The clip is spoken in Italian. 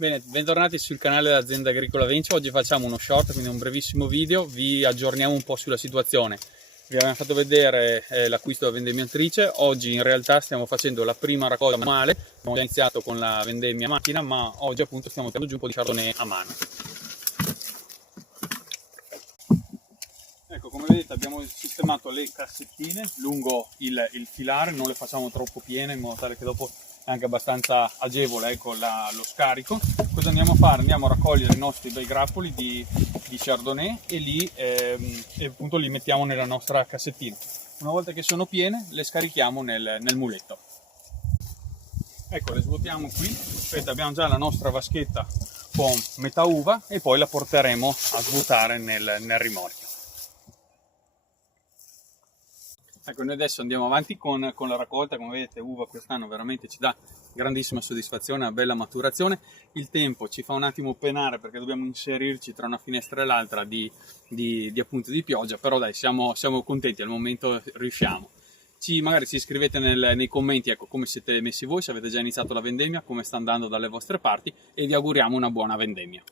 Bene, bentornati sul canale dell'Azienda Agricola Vencio. Oggi facciamo uno short, quindi un brevissimo video, vi aggiorniamo un po' sulla situazione. Vi abbiamo fatto vedere l'acquisto della vendemmiatrice. Oggi in realtà stiamo facendo la prima raccolta manuale, abbiamo già iniziato con la vendemmia a macchina, ma oggi appunto stiamo tirando giù un po' di chardonnay a mano. Ecco, come vedete abbiamo sistemato le cassettine lungo il filare, non le facciamo troppo piene in modo tale che dopo è anche abbastanza agevole, ecco, lo scarico. Cosa andiamo a fare? Andiamo a raccogliere i nostri bei grappoli di chardonnay e lì appunto li mettiamo nella nostra cassettina. Una volta che sono piene le scarichiamo nel muletto. Ecco, le svuotiamo qui. Aspetta, abbiamo già la nostra vaschetta con metà uva e poi la porteremo a svuotare nel rimorchio. Ecco, noi adesso andiamo avanti con la raccolta. Come vedete, uva quest'anno veramente ci dà grandissima soddisfazione, una bella maturazione. Il tempo ci fa un attimo penare perché dobbiamo inserirci tra una finestra e l'altra appunto di pioggia, però dai, siamo contenti, al momento riusciamo. Magari ci scrivete nei commenti, ecco, come siete messi voi, se avete già iniziato la vendemmia, come sta andando dalle vostre parti, e vi auguriamo una buona vendemmia.